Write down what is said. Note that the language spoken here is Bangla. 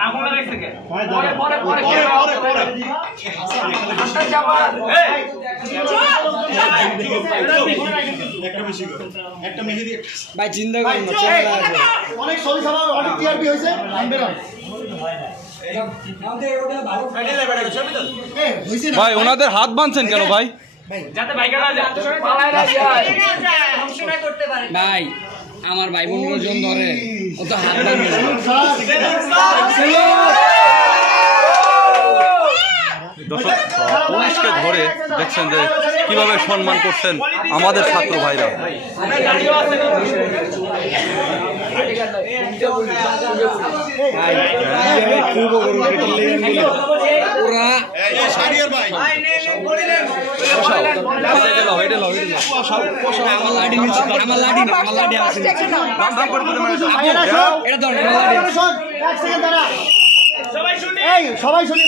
আগুন লাগাইছে কে পরে পরে পরে হাসা জামাল এই একটা বেশি করে একটা মেহেদি ভাই চিন্তা করুন অনেক ছবি সভা অনেক টিআরপি হয়েছে ভাই ওনাদের হাত বাঁধছেন কেন ভাই? যাতে বাইকারা পালায় না যায় সমস্যা করতে পারে ভাই আমার ভাই বোনগুলো জন ধরে ও তো হাত বাঁধবে দর্শক পুলিশকে ধরে দেখছেন যে কিভাবে সম্মান করছেন আমাদের ছাত্র ভাইরা। সবাই শুনি